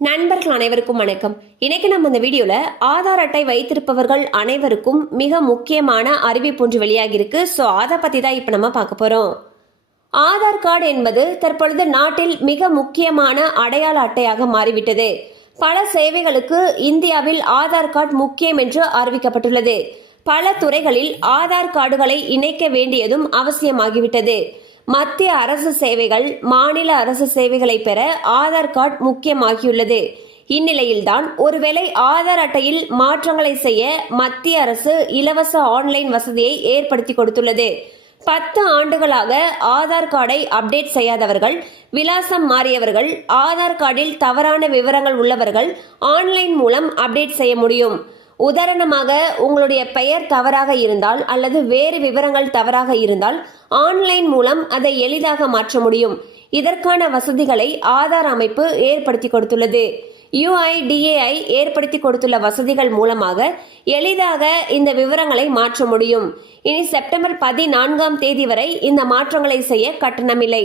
நண்பர்கள் அனைவருக்கும் வணக்கம். இன்னைக்கு நம்ம இந்த வீடியோல ஆதார் அட்டை வைத்திருப்பவர்கள் அனைவருக்கும் மிக முக்கியமான அறிவிப்பு ஒன்று வெளியாகி இருக்கு. ஸோ அதை பத்தி தான் இப்ப நம்ம பார்க்க போறோம். ஆதார் கார்டு என்பது தற்பொழுது நாட்டில் மிக முக்கியமான அடையாள அட்டையாக மாறிவிட்டது. பல சேவைகளுக்கு இந்தியாவில் ஆதார் கார்டு முக்கியம் என்று அறிவிக்கப்பட்டுள்ளது. பல துறைகளில் ஆதார் கார்டுகளை இணைக்க வேண்டியதும் அவசியமாகிவிட்டது. மத்திய அரசு சேவைகள், மாநில அரசு சேவைகளை பெற ஆதார் கார்டு முக்கியமாகியுள்ளது. இந்நிலையில்தான் ஒருவேளை ஆதார் அட்டையில் மாற்றங்களை செய்ய மத்திய அரசு இலவச ஆன்லைன் வசதியை ஏற்படுத்தி கொடுத்துள்ளது. 10 ஆண்டுகளாக ஆதார் கார்டை அப்டேட் செய்யாதவர்கள், விலாசம் மாறியவர்கள், ஆதார் கார்டில் தவறான விவரங்கள் உள்ளவர்கள் ஆன்லைன் மூலம் அப்டேட் செய்ய முடியும். உதாரணமாக, உங்களுடைய பெயர் தவறாக இருந்தால் அல்லது வேறு விவரங்கள் தவறாக இருந்தால் ஆன்லைன் மூலம் அதை எளிதாக மாற்ற முடியும். இதற்கான வசதிகளை ஆதார் அமைப்பு ஏற்படுத்தி கொடுத்துள்ளது. UIDAI ஏற்படுத்தி கொடுத்துள்ள வசதிகள் மூலமாக எளிதாக இந்த விவரங்களை மாற்ற முடியும். இனி செப்டம்பர் 14ஆம் தேதி வரை இந்த மாற்றங்களை செய்ய கட்டணமில்லை.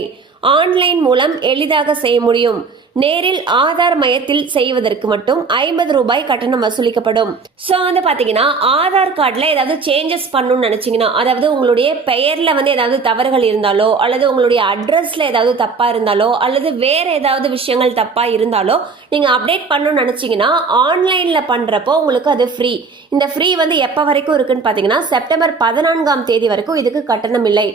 ஆன்லைன் மூலம் எளிதாக செய்ய முடியும். நேரில் ஆதார் மையத்தில் செய்வதற்கு மட்டும் 50 ரூபாய் கட்டணம் வசூலிக்கப்படும். ஸோ பாத்தீங்கன்னா ஆதார் கார்டில் ஏதாவது சேஞ்சஸ் பண்ணணும்னு நினைச்சீங்கன்னா, அதாவது உங்களுடைய பெயர்ல ஏதாவது தவறுகள் இருந்தாலோ, அல்லது உங்களுடைய அட்ரஸ்ல ஏதாவது தப்பா இருந்தாலோ, அல்லது வேற ஏதாவது விஷயங்கள் தப்பா இருந்தாலோ நீங்க அப்டேட் பண்ணணும்னு நினைச்சீங்கன்னா ஆன்லைன்ல பண்றப்போ உங்களுக்கு அது ஃப்ரீ. இந்த ஃப்ரீ எப்ப வரைக்கும் இருக்குன்னு பாத்தீங்கன்னா செப்டம்பர் 14ஆம் தேதி வரைக்கும் இதுக்கு கட்டணம் இல்லை.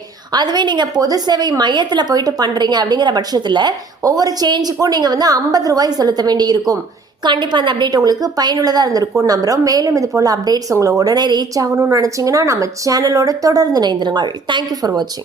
அதுவே நீங்க பொது சேவை மையத்துல போயிட்டு பண்றீங்க அப்படிங்கிற பட்சத்துல ஒவ்வொரு சேஞ்சுக்கும் நீங்க 50 ரூபாய் செலுத்த வேண்டி இருக்கும். கண்டிப்பா அந்த அப்டேட் உங்களுக்கு பயனுள்ளதா இருந்திருக்கும் நம்புறோம். மேலும் இது போல அப்டேட்ஸ் உங்களை உடனே ரீச் ஆகணும்னு நினைச்சீங்கன்னா நம்ம சேனலோட தொடர்ந்து இணைந்திருங்கள். தேங்க்யூ ஃபார் வாட்சிங்.